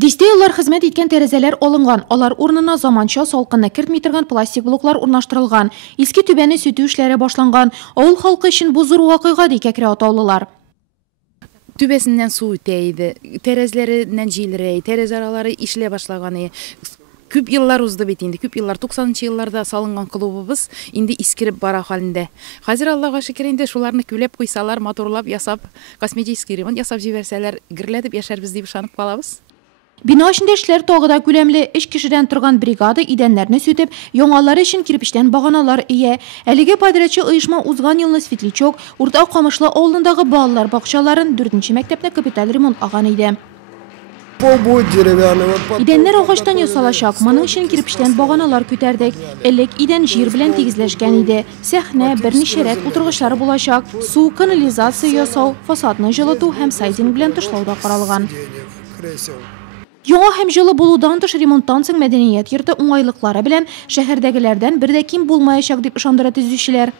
Дисте еллар хезмәт иткән тәрәзәләр алынган, алар урынына заманча салкынны кертми торган пластик блоклар урнаштырылган, иске түбәне сүтү эшләре башланган, авыл халкы өчен бу зур вакыйга ди Кәкре атаулылар. Түбәсеннән су үтәйди, тәрәзәләреннән җилрәй, тәрәзә аралары эшлә башлаганы. Күп еллар узды бит инде, күп еллар 90-нчы елларда салынган клубыбыз инде искереп бара хәлендә. Хәзер Аллага шөкер инде шуларны күләп куйсалар, моторлап ясап, косметический ремонт ясап җибәрсәләр, гөрләтеп яшәрбез дип ышанып калабыз. Бина эчендә эшләр тагы да күләмле, 3 кешедән торган бригада идәннәрне сүтеп, яңалары өчен кирпечтән баганалар ия. Әлеге подрядчы оешма узган елны Светлячок, Урта Камышлы авылындагы балалар бакчаларын 4нче мәктәпне капиталь ремонтлаган иде. Идәннәр агачтан ясалачак, моның өчен кирпечтән баганалар күтәрдек. Элек идән җир белән тигезләшкән иде. Сәхнә, берничә рәт утыргычлары булачак, су, канализация ясау, фасадны җылыту һәм сайдинг белән тышлау да каралган. Яңа һәм җылы булудан тыш ремонттан соң мәдәният йорты уңайлыклары белән шәһәрдәгеләрдән бер дә ким булмаячак дип ышандыра төзүчеләр.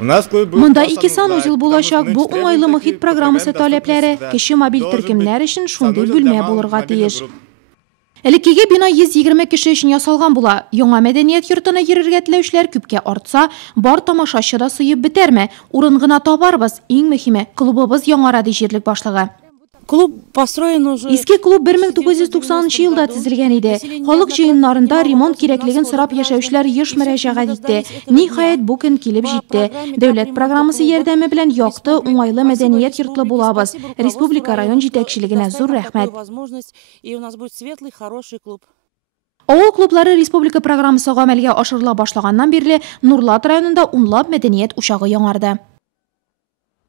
Монда 2 санузел булачак, бу уңайлы мохит программасы таләпләре, кече мобиль төркемнәр өчен шундый бүлмә булырга тиеш. Элеккеге бина 120 кеше өчен ясалган була. Яңа мәдәният йортына йөрергә теләүчеләр күпкә артса, бар тамашачы да сыеп бетерме. Урын гына табарбыз, иң мөһиме, клубыбыз яңара ди җирлек башлыгы. Клуб построен уже. Иске клуб 1990 елда төзелгән иде. Халык җыеннарында ремонт кирәклеген сорап яшәүчеләр еш мөрәҗәгать итте. Ниһаять бу көн килеп җитте. Дәүләт программасы ярдәме белән якты, уңайлы мәдәният йортлы булабыз. Республика район җитәкчелегенә зур рәхмәт. Авыл клублары республика программасы гамәлгә ашырыла башлаганнан бирле Нурлат районында унлап мәдәният учагы яңарды.